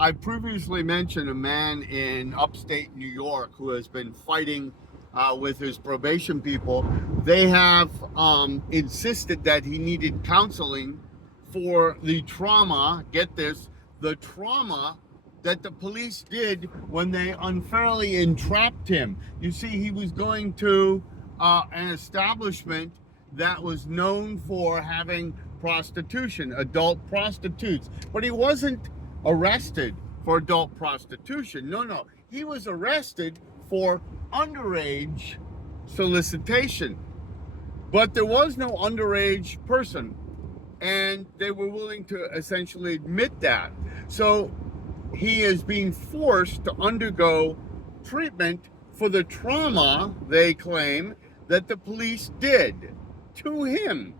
I previously mentioned a man in upstate New York who has been fighting with his probation people. They have insisted that he needed counseling for the trauma, get this, the trauma that the police did when they unfairly entrapped him. You see, he was going to an establishment that was known for having prostitution, adult prostitutes, but he wasn't arrested for adult prostitution. No. He was arrested for underage solicitation. But there was no underage person, and they were willing to essentially admit that. So he is being forced to undergo treatment for the trauma, they claim, that the police did to him.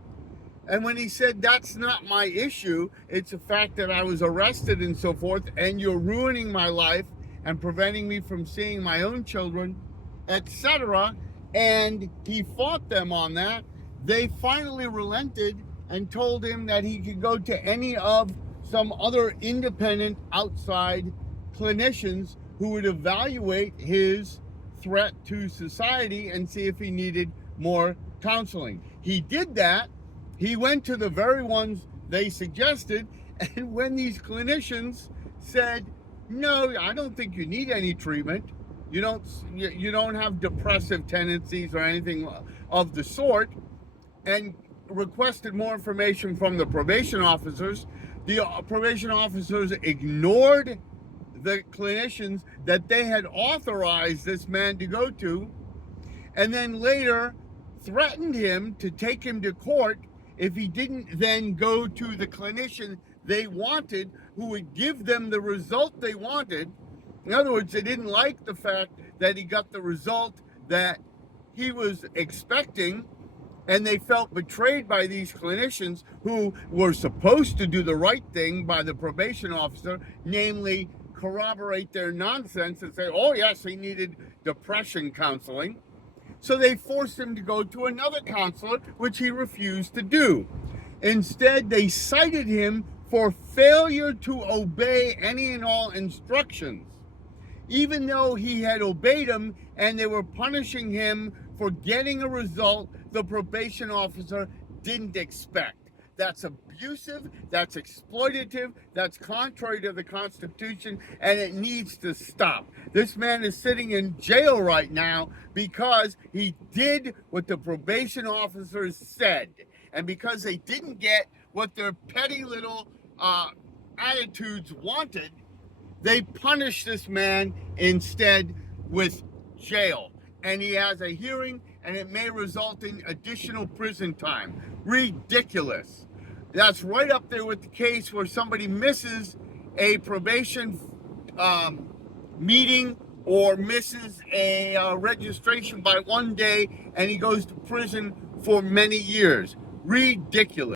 And when he said, that's not my issue, it's the fact that I was arrested and so forth, and you're ruining my life and preventing me from seeing my own children, etc. And he fought them on that. They finally relented and told him that he could go to any of some other independent outside clinicians who would evaluate his threat to society and see if he needed more counseling. He did that. He went to the very ones they suggested, and when these clinicians said, no, I don't think you need any treatment, you don't have depressive tendencies or anything of the sort, and requested more information from the probation officers, the probation officers ignored the clinicians that they had authorized this man to go to, and then later threatened him to take him to court if he didn't then go to the clinician they wanted, who would give them the result they wanted. In other words, they didn't like the fact that he got the result that he was expecting, and they felt betrayed by these clinicians who were supposed to do the right thing by the probation officer, namely corroborate their nonsense and say, oh yes, he needed depression counseling. So they forced him to go to another counselor, which he refused to do. Instead, they cited him for failure to obey any and all instructions, even though he had obeyed them, and they were punishing him for getting a result the probation officer didn't expect. That's abusive, that's exploitative, that's contrary to the Constitution, and it needs to stop. This man is sitting in jail right now because he did what the probation officers said. And because they didn't get what their petty little attitudes wanted, they punished this man instead with jail. And he has a hearing, and it may result in additional prison time. Ridiculous. That's right up there with the case where somebody misses a probation meeting or misses a registration by one day, and he goes to prison for many years. Ridiculous.